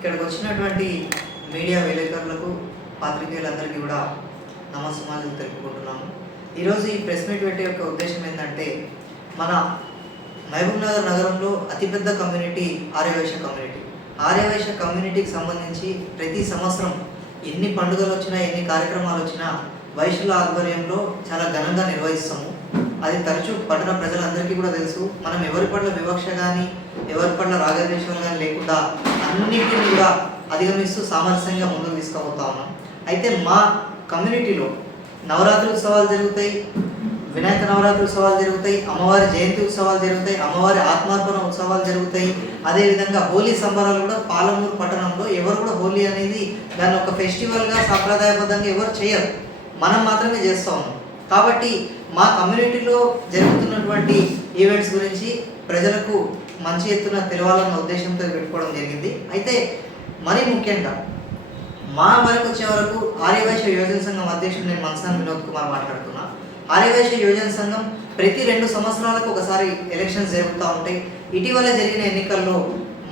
ఇక్కడికి వచ్చినటువంటి మీడియా విలేకరులకు పాత్రికేయులందరికీ కూడా నమస్సుమాలు తెలుపుకుంటున్నాము. ఈరోజు ఈ ప్రెస్ మీట్ పెట్టే యొక్క ఉద్దేశం ఏంటంటే మన మహబూబ్ నగర్ నగరంలో అతిపెద్ద కమ్యూనిటీ ఆర్యవైశ్య కమ్యూనిటీ. ఆర్యవైశ్య కమ్యూనిటీకి సంబంధించి ప్రతి సంవత్సరం ఎన్ని పండుగలు వచ్చినా ఎన్ని కార్యక్రమాలు వచ్చినా వైశ్యుల ఆధ్వర్యంలో చాలా ఘనంగా నిర్వహిస్తాము. అది తరచూ పట్టణ ప్రజలందరికీ కూడా తెలుసు. మనం ఎవరి పట్ల వివక్ష కానీ ఎవరి పట్ల రాగద్వేషాలు కానీ లేకుండా అన్నింటినీ కూడా అధిగమిస్తూ సామరస్యంగా ముందుకు తీసుకుపోతా ఉన్నాం. అయితే మా కమ్యూనిటీలో నవరాత్రి ఉత్సవాలు జరుగుతాయి వినాయక నవరాత్రి ఉత్సవాలు జరుగుతాయి అమ్మవారి జయంతి ఉత్సవాలు జరుగుతాయి అమ్మవారి ఆత్మార్పణ ఉత్సవాలు జరుగుతాయి. అదేవిధంగా హోలీ సంబరాలు కూడా పాలమూరు పట్టణంలో ఎవరు కూడా హోలీ అనేది దాన్ని ఒక ఫెస్టివల్గా సాంప్రదాయబద్ధంగా ఎవరు చేయరు. మనం మాత్రమే చేస్తూ ఉన్నాం. కాబట్టి మా కమ్యూనిటీలో జరుగుతున్నటువంటి ఈవెంట్స్ గురించి ప్రజలకు మంచి ఎత్తున తెలవాలన్న ఉద్దేశంతో పెట్టుకోవడం జరిగింది. అయితే మరీ ముఖ్యంగా మా వరకు వచ్చే వరకు ఆర్యవైశ్య యోజన సంఘం అధ్యక్షుడు నేను మనసాన్ వినోద్ కుమార్ మాట్లాడుతున్నా. ఆర్యవైశ్య యోజన సంఘం ప్రతి రెండు సంవత్సరాలకు ఒకసారి ఎలక్షన్స్ జరుగుతూ ఉంటాయి. ఇటీవల జరిగిన ఎన్నికల్లో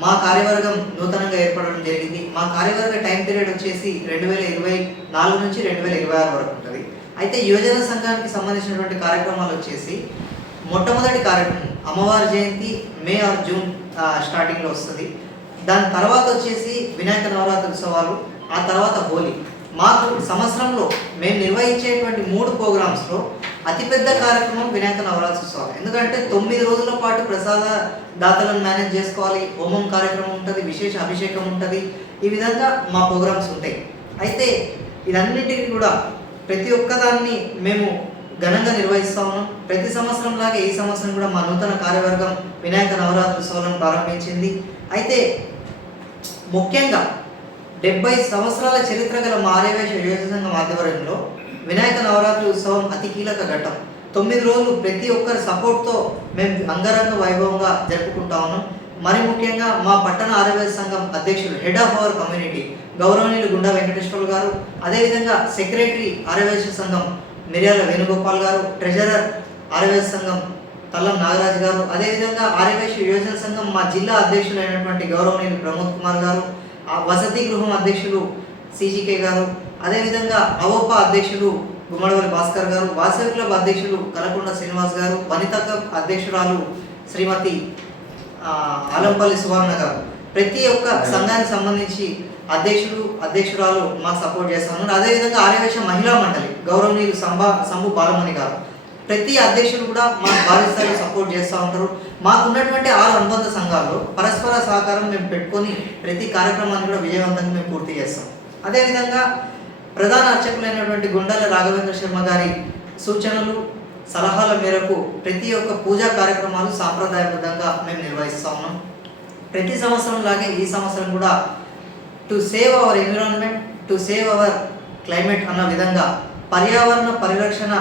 మా కార్యవర్గం నూతనంగా ఏర్పడడం జరిగింది. మా కార్యవర్గ టైం పీరియడ్ వచ్చేసి రెండు వేల ఇరవై నాలుగు నుంచి రెండు వేల ఇరవై ఆరు వరకు ఉంటుంది. అయితే యోజన సంఘానికి సంబంధించినటువంటి కార్యక్రమాలు వచ్చేసి మొట్టమొదటి కార్యక్రమం అమ్మవారి జయంతి మే ఆర్ జూన్ స్టార్టింగ్లో వస్తుంది. దాని తర్వాత వచ్చేసి వినాయక నవరాత్రి ఉత్సవాలు ఆ తర్వాత హోలీ. మాకు సంవత్సరంలో మేము నిర్వహించేటువంటి మూడు ప్రోగ్రామ్స్లో అతిపెద్ద కార్యక్రమం వినాయక నవరాత్రి ఉత్సవాలు. ఎందుకంటే తొమ్మిది రోజుల పాటు ప్రసాద దాతలను మేనేజ్ చేసుకోవాలి హోమం కార్యక్రమం ఉంటుంది విశేష అభిషేకం ఉంటుంది ఈ విధంగా మా ప్రోగ్రామ్స్ ఉంటాయి. అయితే ఇదన్నిటికీ కూడా ప్రతి ఒక్కదాన్ని మేము ఘనంగా నిర్వహిస్తా ఉన్నాం ప్రతి సంవత్సరం లాగే ఈ సంవత్సరం కూడా మా నూతన కార్యవర్గం వినాయక నవరాత్రి ఉత్సవాలను ప్రారంభించింది. అయితే ముఖ్యంగా డెబ్బై సంవత్సరాల చరిత్ర గల మా ఆర్యవేశ సంఘం ఆధ్వర్యంలో వినాయక నవరాత్రి ఉత్సవం అతి కీలక ఘట్టం. తొమ్మిది రోజులు ప్రతి ఒక్కరి సపోర్ట్తో మేము అంగరంగ వైభవంగా జరుపుకుంటా ఉన్నాం. మరి ముఖ్యంగా మా పట్టణ ఆరోగ్య సంఘం అధ్యక్షులు హెడ్ ఆఫ్ అవర్ కమ్యూనిటీ గౌరవనీయులు గుండా వెంకటేశ్వరులు గారు అదేవిధంగా సెక్రటరీ ఆరోగ్య సంఘం మిర్యాల వేణుగోపాల్ గారు ట్రెజరర్ ఆర్యవేశ సంఘం తల్లం నాగరాజు గారు అదేవిధంగా ఆర్యవేశ యోజన సంఘం మా జిల్లా అధ్యక్షులు అయినటువంటి గౌరవనీయులు ప్రమోద్ కుమార్ గారు ఆ వసతి గృహం అధ్యక్షులు సిజికే గారు అదేవిధంగా అవోపా అధ్యక్షులు గుమ్మడవల్లి భాస్కర్ గారు వాసవి క్లబ్ అధ్యక్షులు కలకొండ శ్రీనివాస్ గారు వనితా క్లబ్ అధ్యక్షురాలు శ్రీమతి ఆలంపల్లి సువర్ణ గారు. ప్రతి ఒక్క సంఘానికి సంబంధించి అధ్యక్షుడు అధ్యక్షురాలు మాకు సపోర్ట్ చేస్తా ఉన్నారు అదేవిధంగా ఆర్యవేశ మహిళా మండలి గౌరవనీయులు సంభా సంభు బాలమణి గారు. ప్రతి అధ్యక్షులు కూడా మా భారీ స్థాయిలో సపోర్ట్ చేస్తూ ఉంటారు. మాకు ఉన్నటువంటి ఆరు అనుబంధ సంఘాల్లో పరస్పర సహకారం మేము పెట్టుకొని ప్రతి కార్యక్రమాన్ని కూడా విజయవంతంగా మేము పూర్తి చేస్తాం. అదేవిధంగా ప్రధాన అర్చకులైనటువంటి గుండాల రాఘవేంద్ర శర్మ గారి సూచనలు సలహాల మేరకు ప్రతి ఒక్క పూజా కార్యక్రమాలు సాంప్రదాయబద్ధంగా మేము నిర్వహిస్తూ ఉన్నాం. ప్రతి సంవత్సరం లాగే ఈ సంవత్సరం కూడా to save our environment to save our climate అన్న విధంగా పర్యావరణ పరిరక్షణ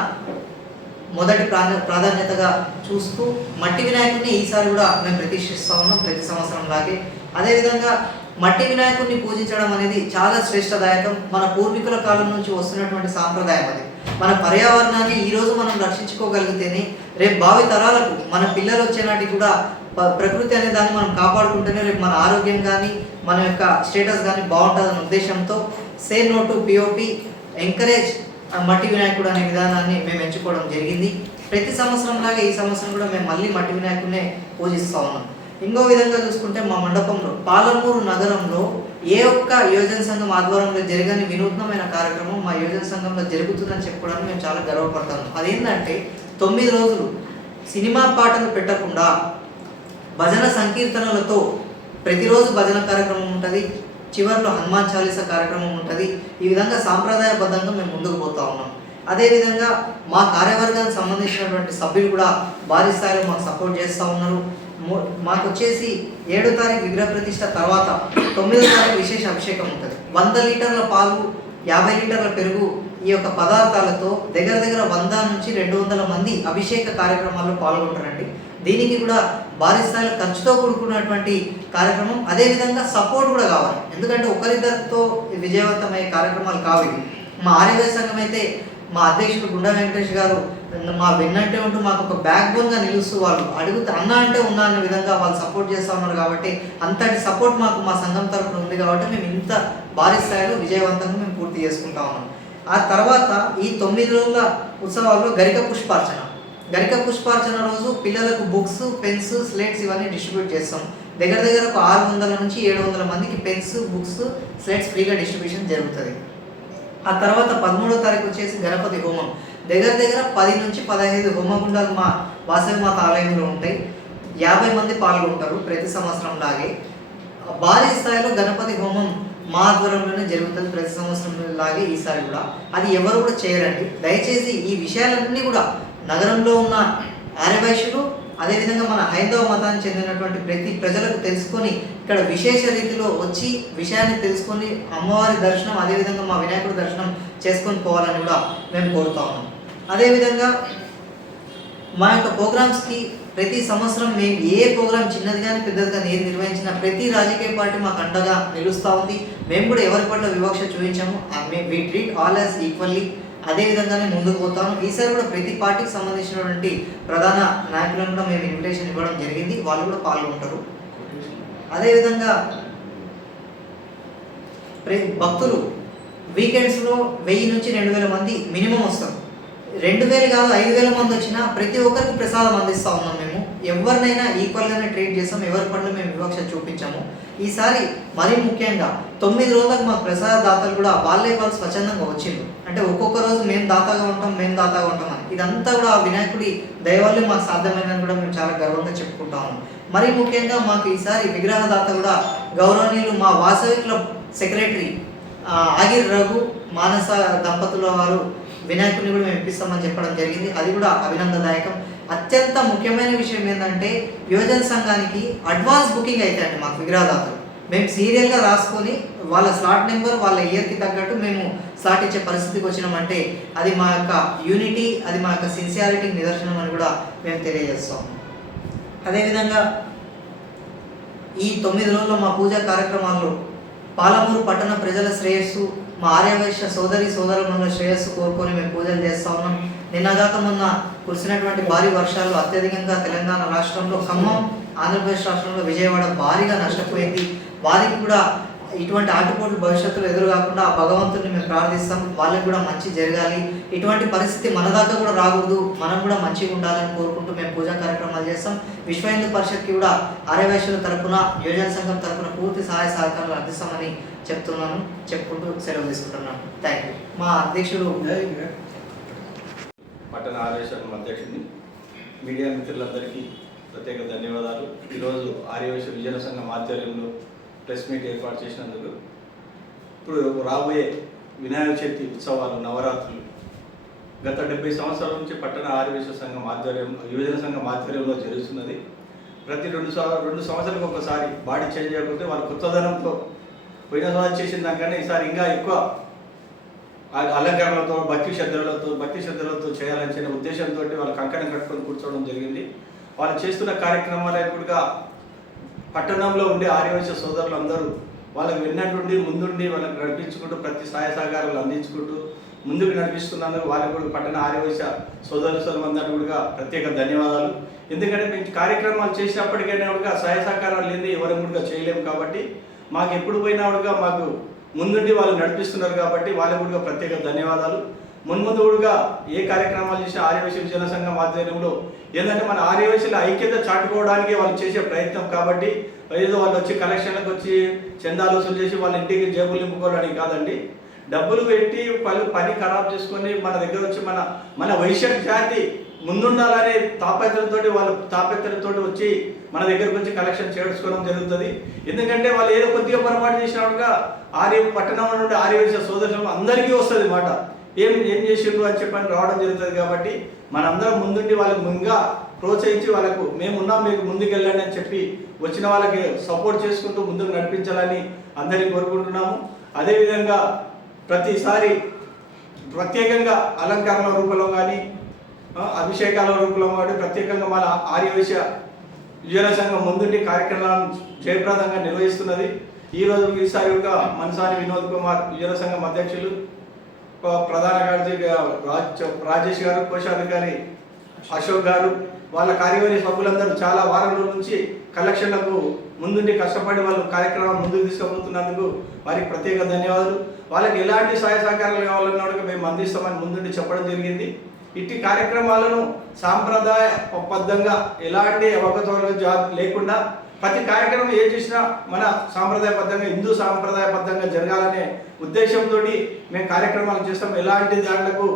మొదటి ప్రాధా ప్రాధాన్యతగా చూస్తూ మట్టి వినాయకుడిని ఈసారి కూడా మేము ప్రతిష్ఠిస్తూ ఉన్నాం ప్రతి సంవత్సరం లాగే. అదేవిధంగా మట్టి వినాయకుడిని పూజించడం అనేది చాలా శ్రేష్టదాయకం. మన పూర్వీకుల కాలం నుంచి వస్తున్నటువంటి సాంప్రదాయం అది. మన పర్యావరణాన్ని ఈరోజు మనం రక్షించుకోగలిగితేనే రేపు భావి తరాలకు మన పిల్లలు వచ్చేనాటికి కూడా ప్రకృతి అనే దాన్ని మనం కాపాడుకుంటేనే రేపు మన ఆరోగ్యం కానీ మన యొక్క స్టేటస్ కానీ బాగుంటుందనే ఉద్దేశంతో say no to POP encourage మట్టి వినాయకుడు అనే విధానాన్ని మేము ఎంచుకోవడం జరిగింది. ప్రతి సంవత్సరం లాగా ఈ సంవత్సరం కూడా మేము మళ్ళీ మట్టి వినాయకుడినే పూజిస్తూ ఉన్నాం. ఇంకో విధంగా చూసుకుంటే మా మండపంలో పాలమూరు నగరంలో ఏ ఒక్క యోజన సంఘం ఆధ్వర్యంలో జరగని వినూత్నమైన కార్యక్రమం మా యోజన సంఘంలో జరుగుతుందని చెప్పుకోవడానికి మేము చాలా గర్వపడతాము అదేంటంటే తొమ్మిది రోజులు సినిమా పాటలు పెట్టకుండా భజన సంకీర్తనలతో ప్రతిరోజు భజన కార్యక్రమం ఉంటుంది. చివరిలో హనుమాన్ చాలీసా కార్యక్రమం ఉంటుంది. ఈ విధంగా సాంప్రదాయబద్ధంగా మేము ముందుకు పోతా ఉన్నాం. అదేవిధంగా మా కార్యవర్గానికి సంబంధించినటువంటి సభ్యులు కూడా భారీ స్థాయిలో మాకు సపోర్ట్ చేస్తూ ఉన్నారు. మాకు వచ్చేసి ఏడో తారీఖు విగ్రహ ప్రతిష్ట తర్వాత తొమ్మిదో తారీఖు విశేష అభిషేకం ఉంటుంది. వంద లీటర్ల పాలు యాభై లీటర్ల పెరుగు ఈ యొక్క పదార్థాలతో దగ్గర దగ్గర వంద నుంచి రెండు వందల మంది అభిషేక కార్యక్రమాల్లో పాల్గొంటారండి. దీనికి కూడా భారీ స్థాయిలో ఖర్చుతో కూడుకున్నటువంటి కార్యక్రమం. అదేవిధంగా సపోర్ట్ కూడా కావాలి. ఎందుకంటే ఒకరిద్దరితో విజయవంతమయ్యే కార్యక్రమాలు కావు ఇవి. మా ఆరోగ్య సంఘం అయితే మా అధ్యక్షుడు గుండా వెంకటేష్ గారు మా వెన్నంటే ఉంటూ మాకు ఒక బ్యాక్ బోన్గా నిలుస్తూ వాళ్ళు అడుగుతూ అన్న అంటే ఉన్నా అనే విధంగా వాళ్ళు సపోర్ట్ చేస్తూ ఉన్నారు కాబట్టి అంతటి సపోర్ట్ మాకు మా సంఘం తరఫున ఉంది కాబట్టి మేము ఇంత భారీ స్థాయిలో విజయవంతంగా మేము పూర్తి చేసుకుంటా ఉన్నాం. ఆ తర్వాత ఈ తొమ్మిది రోజుల ఉత్సవాల్లో గరిక పుష్పార్చన. గరిక పుష్పార్చన రోజు పిల్లలకు బుక్స్ పెన్స్ స్లేట్స్ ఇవన్నీ డిస్ట్రిబ్యూట్ చేస్తాం. దగ్గర దగ్గర ఒక ఆరు వందల నుంచి ఏడు వందల మందికి పెన్స్ బుక్స్ స్లేట్స్ ఫ్రీగా డిస్ట్రిబ్యూషన్ జరుగుతుంది. ఆ తర్వాత పదమూడో తారీఖు వచ్చేసి గణపతి హోమం. దగ్గర దగ్గర పది నుంచి పదహైదు హోమగుండాలు మా వాసవి మాత ఆలయంలో ఉంటాయి. యాభై మంది పాల్గొంటారు ప్రతి సంవత్సరం లాగే. భారీ స్థాయిలో గణపతి హోమం మా ఆధ్వర్యంలోనే జరుగుతుంది ప్రతి సంవత్సరం లాగే ఈసారి కూడా. అది ఎవరు కూడా చేయరండి. దయచేసి ఈ విషయాలన్నీ కూడా నగరంలో ఉన్న ఆర్యవైశ్యులు అదేవిధంగా మన హైందవ మతానికి చెందినటువంటి ప్రతి ప్రజలకు తెలుసుకొని ఇక్కడ విశేష రీతిలో వచ్చి విషయాన్ని తెలుసుకొని అమ్మవారి దర్శనం అదేవిధంగా మా వినాయకుడి దర్శనం చేసుకొని పోవాలని కూడా మేము కోరుతా ఉన్నాం. అదేవిధంగా మా యొక్క ప్రోగ్రామ్స్కి ప్రతి సంవత్సరం మేము ఏ ప్రోగ్రామ్ చిన్నది కానీ పెద్దది కానీ ఏది నిర్వహించినా ప్రతి రాజకీయ పార్టీ మాకు అండగా నిలుస్తూ ఉంది. మేము కూడా ఎవరి పట్ల వివక్ష చూపించాము we treat all as equally అదే విధంగానే ముందుకు పోతాను ఈసారి కూడా ప్రతి పార్టీకి సంబంధించినటువంటి ప్రధాన నాయకులను కూడా మేము ఇన్విటేషన్ ఇవ్వడం జరిగింది. వాళ్ళు కూడా పాల్గొంటారు. అదేవిధంగా భక్తులు వీకెండ్స్లో వెయ్యి నుంచి రెండు వేల మంది మినిమం వస్తారు. రెండు వేలు కాదు ఐదు వేల మంది వచ్చినా ప్రతి ఒక్కరికి ప్రసాదం అందిస్తూ ఉన్నాం మేము. ఎవరినైనా ఈక్వల్గానే ట్రీట్ చేస్తాం ఎవరి పనులు మేము వివక్ష చూపించాము. ఈసారి మరీ ముఖ్యంగా తొమ్మిది రోజులకు మా ప్రసాద దాతలు కూడా వాళ్ళే వాళ్ళు స్వచ్ఛందంగా వచ్చింది అంటే ఒక్కొక్క రోజు మేము దాతగా ఉంటాం మేము దాతగా ఉంటాం అని. ఇదంతా కూడా ఆ వినాయకుడి దయవల్లే మాకు సాధ్యమైందని కూడా మేము చాలా గర్వంగా చెప్పుకుంటాము మరీ ముఖ్యంగా మాకు ఈసారి విగ్రహదాత కూడా గౌరవనీయులు మా వాసవికుల సెక్రటరీ ఆగిర్ రఘు మానస దంపతుల వారు వినాయకుడిని కూడా మేము ఇప్పిస్తామని చెప్పడం జరిగింది. అది కూడా అభినందదాయకం. అత్యంత ముఖ్యమైన విషయం ఏంటంటే యువజన సంఘానికి అడ్వాన్స్ బుకింగ్ అవుతాయండి మాకు విగ్రహదాతలు. మేము సీరియల్గా రాసుకొని వాళ్ళ స్లాట్ నెంబర్ వాళ్ళ ఇయర్కి తగ్గట్టు మేము స్లాట్ ఇచ్చే పరిస్థితికి వచ్చినామంటే అది మా యొక్క యూనిటీ అది మా యొక్క సిన్సియారిటీ నిదర్శనం అని కూడా మేము తెలియజేస్తాం. అదేవిధంగా ఈ తొమ్మిది రోజుల్లో మా పూజా కార్యక్రమాల్లో పాలమూరు పట్టణ ప్రజల శ్రేయస్సు మా ఆర్యవైశ్య సోదరి సోదరుల శ్రేయస్సు కోరుకొని మేము పూజలు చేస్తా ఉన్నాం. నిన్నగాక మొన్న కురిసినటువంటి భారీ వర్షాలు అత్యధికంగా తెలంగాణ రాష్ట్రంలో ఖమ్మం ఆంధ్రప్రదేశ్ రాష్ట్రంలో విజయవాడ భారీగా నష్టపోయింది. వారికి కూడా ఇటువంటి ఆటుపోట్లు భవిష్యత్తులో ఎదురు కాకుండా ఆ భగవంతుని మేము ప్రార్థిస్తాం. వాళ్ళకి కూడా మంచి జరగాలి. ఇటువంటి పరిస్థితి మన దాకా కూడా రాకూడదు. మనం కూడా మంచిగా ఉండాలని కోరుకుంటూ మేము పూజా కార్యక్రమాలు చేస్తాం. విశ్వ హిందూ పరిషత్కి కూడా ఆర్యవైశ్యుల తరపున యోజన సంఘం తరపున పూర్తి సహాయ సహకారాలు అందిస్తామని చెప్తున్నాను. చెప్పుకుంటూ సెలవు తీసుకుంటున్నాను. థ్యాంక్ యూ మా అధ్యక్షుడు పట్టణ ఆర్యవేశ్వరం అధ్యక్షుడిని మీడియా మిత్రులందరికీ ప్రత్యేక ధన్యవాదాలు. ఈరోజు ఆర్యవేశ్వర విజయ సంఘం ఆధ్వర్యంలో ప్రెస్ మీట్ ఏర్పాటు చేసినందుకు ఇప్పుడు రాబోయే వినాయక చవితి ఉత్సవాలు నవరాత్రులు గత డెబ్బై సంవత్సరాల నుంచి పట్టణ ఆదివేశ సంఘం ఆధ్వర్యం యువజన సంఘం ఆధ్వర్యంలో జరుగుతున్నది. ప్రతి రెండు రెండు సంవత్సరాలకు ఒకసారి బాడీ చేంజ్ చేయకపోతే వాళ్ళు కొత్తదనంతో పోయిన సంవత్సరం చేసిన దానికన్నా ఈసారి ఇంకా ఎక్కువ అలంకరణలతో భక్తి శ్రద్ధలతో భక్తి శ్రద్ధలతో చేయాలని ఉద్దేశంతో వాళ్ళు కంకణం కట్టుకొని కూర్చోవడం జరిగింది. వాళ్ళు చేస్తున్న కార్యక్రమాలు కూడా పట్టణంలో ఉండే ఆర్యవైశ్య సోదరులు అందరూ వాళ్ళకి విన్నట్టుండి ముందుండి వాళ్ళకి నడిపించుకుంటూ ప్రతి సహాయ సహకారాలు అందించుకుంటూ ముందుకు నడిపిస్తున్నందుకు వాళ్ళకి కూడా పట్టణ ఆర్యవైశ్య సోదరు సోదరులందరూ కూడా ప్రత్యేక ధన్యవాదాలు. ఎందుకంటే మేము కార్యక్రమాలు చేసినప్పటికైనా కూడా సహాయ సహకారాలు లేని ఎవరు కూడా చేయలేము కాబట్టి మాకు ఎప్పుడు పోయినా కూడా మాకు ముందుండి వాళ్ళు నడిపిస్తున్నారు కాబట్టి వాళ్ళకు కూడా ప్రత్యేక ధన్యవాదాలు. మున్మధువుడుగా ఏ కార్యక్రమాలు చేసినా ఆర్యవైశ్య విజయ సంఘం ఆధ్వర్యంలో ఏంటంటే మన ఆర్యవైశ్యుల ఐక్యత చాటుకోవడానికి వాళ్ళు చేసే ప్రయత్నం కాబట్టి ఏదో వాళ్ళు వచ్చి కలెక్షన్లకు వచ్చి చందాలు వసూలు చేసి వాళ్ళ ఇంటికి జేబులు నింపుకోవడానికి కాదండి. డబ్బులు పెట్టి వాళ్ళు పని ఖరాబ్ చేసుకొని మన దగ్గర వచ్చి మన మన వైశ్య జాతి ముందుండాలనే తాపత్రంతో వాళ్ళు తాపత్రంతో వచ్చి మన దగ్గరకు వచ్చి కలెక్షన్ చేసుకోవడం జరుగుతుంది. ఎందుకంటే వాళ్ళు ఏదో కొద్దిగా పొరపాటు చేసినట్టుగా ఆర్య పట్టణం నుండి ఆర్యవేశ సోదరులు అందరికీ వస్తుంది మాట. ఏం ఏం చేసిండ్రు అని చెప్పని రావడం జరుగుతుంది కాబట్టి మనందరం ముందుండి వాళ్ళకి ముందుగా ప్రోత్సహించి వాళ్ళకు మేము ఉన్నాం మీకు ముందుకు వెళ్ళండి అని చెప్పి వచ్చిన వాళ్ళకి సపోర్ట్ చేసుకుంటూ ముందుకు నడిపించాలని అందరినీ కోరుకుంటున్నాము. అదేవిధంగా ప్రతిసారి ప్రత్యేకంగా అలంకరణ రూపంలో కానీ అభిషేకాల రూపంలో కానీ ప్రత్యేకంగా మన ఆర్యవేశ విజయన సంఘం ముందుండి కార్యక్రమాలను జయప్రదంగా నిర్వహిస్తున్నది. ఈ రోజు ఈసారి ఒక మనసాని వినోద్ కుమార్ విజయన సంఘం అధ్యక్షులు ప్రధాన కార్యదర్శి రాజ్ రాజేష్ గారు కోశాధికారి అశోక్ గారు వాళ్ళ కార్యవర్గ సభ్యులందరూ చాలా వారం రోజుల నుంచి కలెక్షన్లకు ముందుండి కష్టపడి వాళ్ళు కార్యక్రమం ముందుకు తీసుకుపోతున్నందుకు వారికి ప్రత్యేక ధన్యవాదాలు. వాళ్ళకి ఎలాంటి సహాయ సహకారాలు కావాలన్నా కూడా మేము అందిస్తామని ముందుండి చెప్పడం జరిగింది. ఇట్టి కార్యక్రమాలను సాంప్రదాయ బద్ధంగా ఎలాంటి అవకతవకలు జా లేకుండా ప్రతి కార్యక్రమం ఏ చేసినా మన సాంప్రదాయబద్ధంగా హిందూ సాంప్రదాయబద్ధంగా జరగాలనే ఉద్దేశంతో మేము కార్యక్రమాలు చేస్తాం. ఎలాంటి దాంట్లకు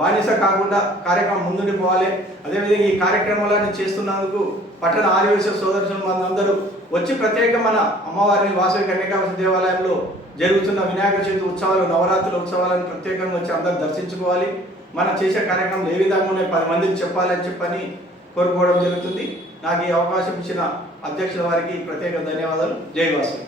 బానిస కాకుండా కార్యక్రమం ముందుండి పోవాలి. అదేవిధంగా ఈ కార్యక్రమాలన్నీ చేస్తున్నందుకు పట్టణ ఆదివేశ సోదరులు మనందరూ వచ్చి ప్రత్యేక మన అమ్మవారిని వాసవి కన్యకావతి దేవాలయంలో జరుగుతున్న వినాయక చవితి ఉత్సవాలు నవరాత్రుల ఉత్సవాలను ప్రత్యేకంగా వచ్చి అందరూ దర్శించుకోవాలి. మనం చేసే కార్యక్రమం ఏ విధంగా ఉన్నాయి పది మందికి చెప్పాలని చెప్పని కోరుకోవడం జరుగుతుంది. నాకు ఈ అవకాశం ఇచ్చిన అధ్యక్షుల వారికి ప్రత్యేక ధన్యవాదాలు. జై వాసవి